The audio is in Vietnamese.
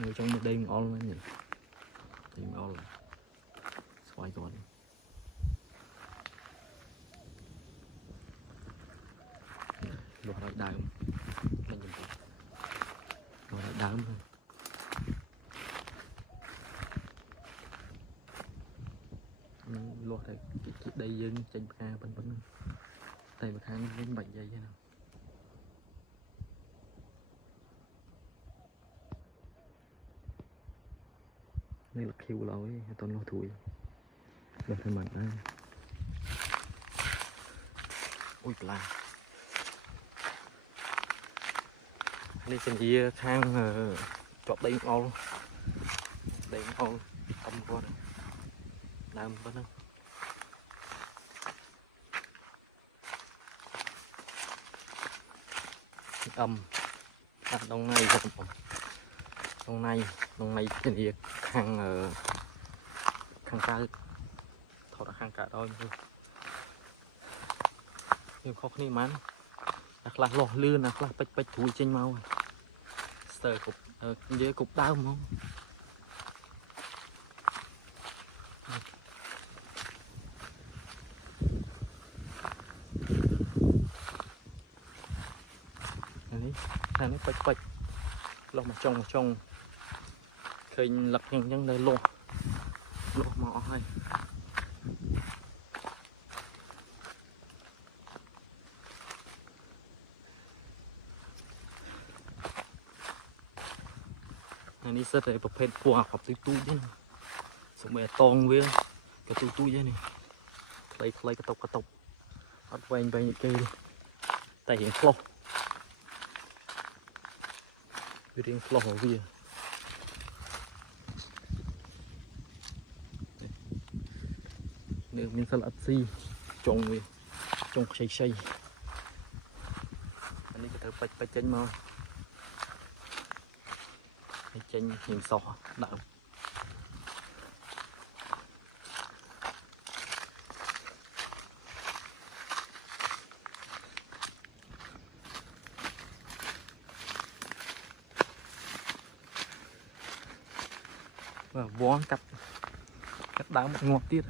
người trong một đêm ngon lên nhỉ, thì ngon là xoay còn luộc lại đào mình nhìn luộc lại đào thôi. Luộc lại cái đây dương trên ca bên bên tay bạc khang đến 7 giây thế nào đây là khiu lối toàn lo thủi được thêm mình đây ui là đây trên kia khang chọt đây ngon đây ngon âm qua làm bên đó âm đông này đông này trên kia khang khang cá thọ đã khang cá đôi nhưng khó khăn mắn đặt là lò lư đặt là bách bách thui trên mau sờ cục dưới cục đau không đấy nó bách bách lò mà trông khơi lập nhân đây lò mỏ hayอันนี้เสร็จประเภทปัวขับตู้ๆนี่สมัยตองเว้ยกระตู้ๆนี่ใครกระตกอัดไว้ไปนี่เกยแต่เห็นฟลอเรียงฟลอหัวเวียเนื้อมันสลัดซีจงเว้ยจงใช่อันนี้ก็เธอไปเจนมาtrên hiểm sọ đạo và vón cắt đá một ngọt tiết